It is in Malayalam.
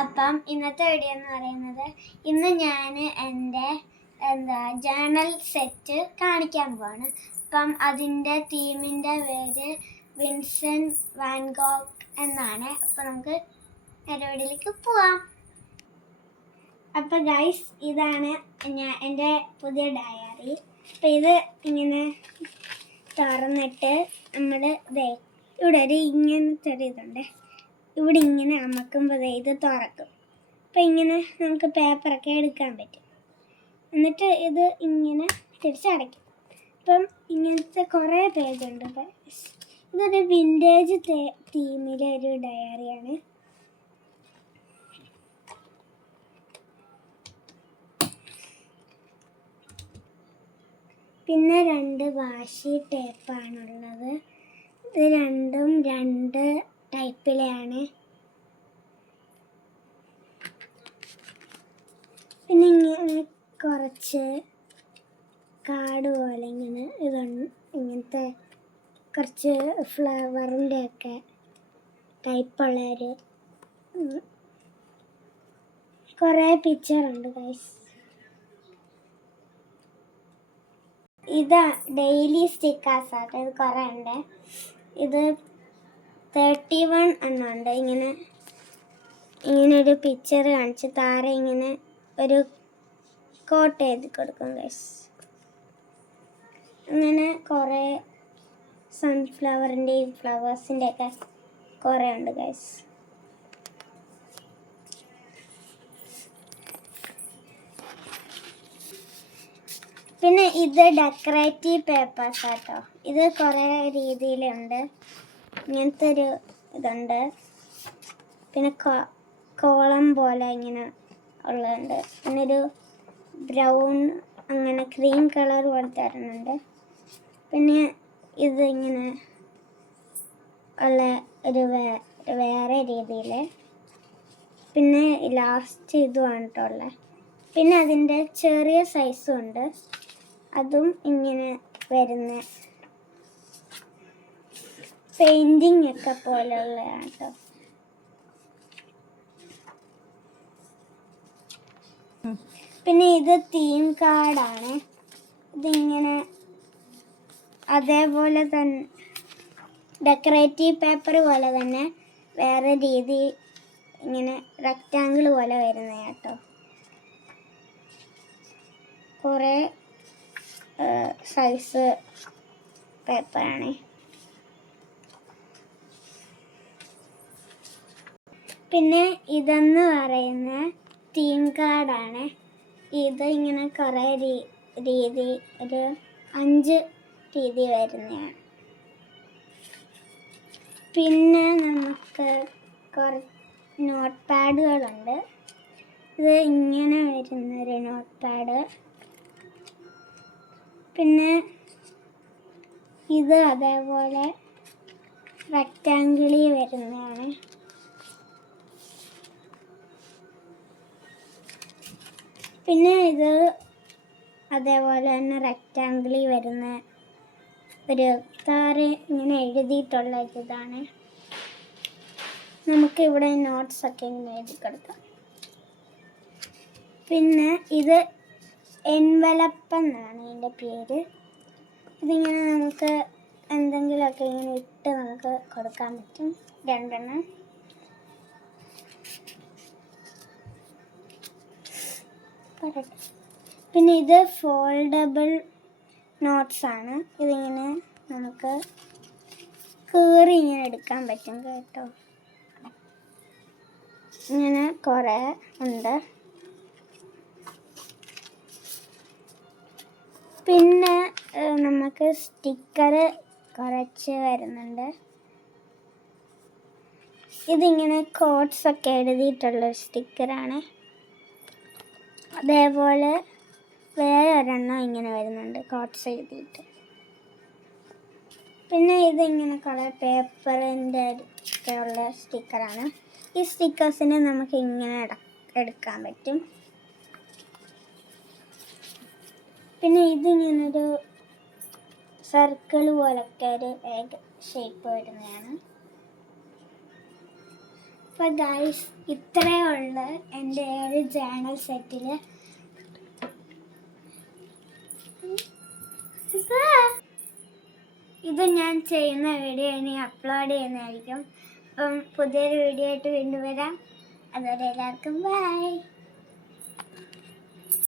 അപ്പം ഇന്നത്തെ വീഡിയോ എന്ന് പറയുന്നത് ഇന്ന് ഞാൻ എൻ്റെ ജേണൽ സെറ്റ് കാണിക്കാൻ പോവാണ്. അപ്പം അതിൻ്റെ തീമിൻ്റെ പേര് വിൻസെൻ്റ് വാൻ ഗോഗ് എന്നാണ്. അപ്പം നമുക്ക് പരിപാടിയിലേക്ക് പോവാം. അപ്പം ഗൈസ്, ഇതാണ് എൻ്റെ പുതിയ ഡയറി. അപ്പം ഇത് ഇങ്ങനെ തുറന്നിട്ട് നമ്മൾ ഇവിടെ ഒരു ഇങ്ങനത്തെ ഒരു ഇതുണ്ട്. ഇവിടെ ഇങ്ങനെ അമക്കുമ്പോൾ ഇത് തുറക്കും. അപ്പം ഇങ്ങനെ നമുക്ക് പേപ്പറൊക്കെ എടുക്കാൻ പറ്റും. എന്നിട്ട് ഇത് ഇങ്ങനെ തിരിച്ചടയ്ക്കും. അപ്പം ഇങ്ങനത്തെ കുറേ പേജുണ്ട്. ഇതൊരു വിൻറ്റേജ് തീമിലെ ഒരു ഡയറിയാണ്. പിന്നെ 2 വാഷി ടേപ്പാണുള്ളത്. ഇത് രണ്ടും 2 ടൈപ്പിലെയാണ്. പിന്നെ ഇങ്ങനെ കുറച്ച് കാർഡ് പോലെ ഇങ്ങനത്തെ കുറച്ച് ഫ്ലവറിൻ്റെ ഒക്കെ ടൈപ്പുള്ളൊരു കുറേ പിക്ചറുണ്ട് ഗൈസ്. ഇത് ഡെയിലി സ്റ്റിക്കേഴ്സ് ആട്ടോ. ഇത് കുറേ ഉണ്ട്. ഇത് 31 എണ്ണമുണ്ട്. ഇങ്ങനെ ഒരു പിക്ചർ കാണിച്ച് താഴെ ഇങ്ങനെ ഒരു കോട്ട് എഴുതി കൊടുക്കും ഗൈസ്. അങ്ങനെ കുറേ സൺഫ്ലവറിൻ്റെയും ഫ്ലവേഴ്സിൻ്റെ ഒക്കെ കുറേ ഉണ്ട് ഗൈസ്. പിന്നെ ഇത് ഡെക്കറേറ്റീവ് പേപ്പേഴ്സ് ആട്ടോ. ഇത് കുറേ രീതിയിലുണ്ട്. ഇങ്ങനത്തെ ഒരു ഇതുണ്ട്. പിന്നെ കോളം പോലെ ഇങ്ങനെ ഉള്ളതുണ്ട്. പിന്നെ ഒരു ബ്രൗൺ അങ്ങനെ ക്രീം കളർ പോലത്തെ വരുന്നുണ്ട്. പിന്നെ ഇത് ഇങ്ങനെ ഉള്ള ഒരു വേറെ രീതിയിൽ. പിന്നെ ലാസ്റ്റ് ഇതുമാണ് കേട്ടോ ഉള്ളത്. പിന്നെ അതിൻ്റെ ചെറിയ സൈസും ഉണ്ട്. അതും ഇങ്ങനെ വരുന്ന പെയിൻറ്റിങ് ഒക്കെ പോലെയുള്ളതാണ് കേട്ടോ. പിന്നെ ഇത് തീം കാർഡാണ്. ഇതിങ്ങനെ അതേപോലെ തന്നെ ഡെക്കറേറ്റീവ് പേപ്പർ പോലെ തന്നെ വേറെ രീതി ഇങ്ങനെ റെക്റ്റാങ്കിൾ പോലെ വരുന്നത് കേട്ടോ. കുറേ സൈസ് പേപ്പറാണ്. പിന്നെ ഇതെന്ന് പറയുന്ന തീം കാർഡാണ്. ഇത് ഇങ്ങനെ കുറേ രീതി ഒരു 5 രീതി വരുന്നതാണ്. പിന്നെ നമുക്ക് നോട്ട് പാഡുകളുണ്ട്. ഇത് ഇങ്ങനെ വരുന്നൊരു നോട്ട് പാഡ്. പിന്നെ ഇത് അതേപോലെ റെക്റ്റാങ്കിളിൽ വരുന്നതാണ്. പിന്നെ ഇത് അതേപോലെ തന്നെ റെക്റ്റാങ്കിളിൽ വരുന്ന ഒരു താരെ ഇങ്ങനെ എഴുതിയിട്ടുള്ള ഇതാണ്. നമുക്കിവിടെ നോട്ട്സൊക്കെ ഇങ്ങനെ എഴുതി കൊടുക്കാം. പിന്നെ ഇത് എൻവലപ്പ് എന്നാണ് ഇതിൻ്റെ പേര്. ഇതിങ്ങനെ നമുക്ക് എന്തെങ്കിലുമൊക്കെ ഇങ്ങനെ ഇട്ട് നമുക്ക് കൊടുക്കാൻ പറ്റും. 2 എണ്ണം. പിന്നെ ഇത് ഫോൾഡബിൾ നോട്ട്സാണ്. ഇതിങ്ങനെ നമുക്ക് കീറി ഇങ്ങനെ എടുക്കാൻ പറ്റും കേട്ടോ. ഇങ്ങനെ കുറേ ഉണ്ട്. പിന്നെ നമുക്ക് സ്റ്റിക്കർ കുറച്ച് വരുന്നുണ്ട്. ഇതിങ്ങനെ കോട്ട്സൊക്കെ എഴുതിയിട്ടുള്ളൊരു സ്റ്റിക്കറാണ്. അതേപോലെ വേറെ ഒരെണ്ണം ഇങ്ങനെ വരുന്നുണ്ട് കോട്ട്സ് എഴുതിയിട്ട്. പിന്നെ ഇതിങ്ങനെ കുറേ പേപ്പറിൻ്റെ ഒക്കെ ഉള്ള സ്റ്റിക്കറാണ്. ഈ സ്റ്റിക്കേഴ്സിനെ നമുക്ക് ഇങ്ങനെ എടുക്കാൻ പറ്റും. പിന്നെ ഇതിങ്ങനൊരു സർക്കിൾ പോലൊക്കെ ഒരു ഷേപ്പ് വരുന്നതാണ്. അപ്പോൾ ഗൈസ് ഇത്രയേ ഉള്ളൂ എൻ്റെ ഒരു ജേണൽ സെറ്റിൽ. ഇത് ഞാൻ ചെയ്യുന്ന വീഡിയോ ഇനി അപ്ലോഡ് ചെയ്യുന്നതായിരിക്കും. അപ്പം പുതിയൊരു വീഡിയോ ആയിട്ട് വീണ്ടും വരാം. അതുവരെ എല്ലാവർക്കും ബൈ.